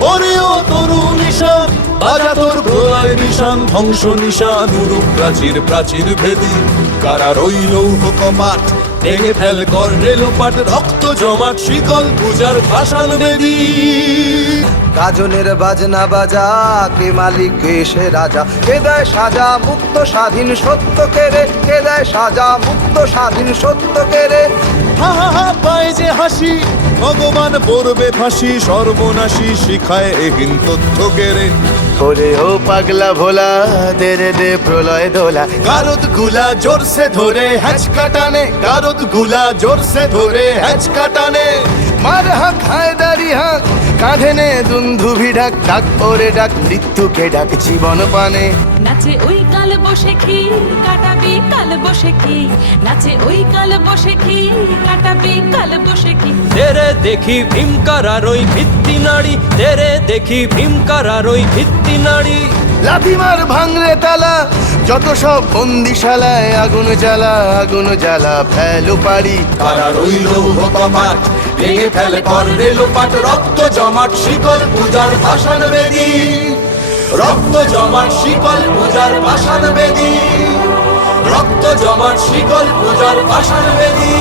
ওরে তরুণ তরু নিশান বাজা তোর প্রলয় নিশান ধ্বংস নিশান উরুপ প্রাচীর প্রাচীর ভেদি। কারা রইল কপাট ভেঙে ফেল কর রেলোপাট, রক্ত জমাট, শিকল পূজার ভাষান বেদী। গাজনের বাজনা বাজা কে মালিক কে সে রাজা? কে দেয় সাজা মুক্ত স্বাধীন সত্য কেড়ে কে দেয় সাজা মুক্ত স্বাধীন সত্য কেড়ে হা হা হা পায় যে হাসি ভগবান পড়বে ফাঁসি সর্বনাশী শিখায় এহীন তথ্য কেড়ে ওরে ও পাগলা ভোলা দে রে দে প্রলয় দোলা। গারদগুলা জোরসে ধরে হ্যাচ কাটানে। গারদগুলা জোরসে ধরে হ্যাচ কাটানে। মার হাক হায়দারি হাক কাঁধে নে দুন্ধুভি ডাক ডাক ওরে ডাক মৃত্যুকে ডাক জীবন পানে। নাচে ওই কাল বসে কি কাটাবি কাল বসে কি? নাচে ওই কাল বসে কি কাটাবি কাল বসে কি? তেরে দেখি ভীমকারার ওই ভিত্তি নাড়ি তেরে দেখি ভীমকারার ওই ভিত্তি নাড়ি। লাথিমার ভাঙরে তালা, যত সব বন্দিশালায় আগুন জ্বালা আগুন জ্বালা, ফেলো পারি কারা রইল কপাট ভেঙে ফেলে কর রেলোপাট রক্ত জমাট শিকল পূজার ভাষান বেদি। রক্ত জমাট শিকল পূজার ভাষান বেদী। রক্ত জমাট শিকল পূজার ভাষান বেদী।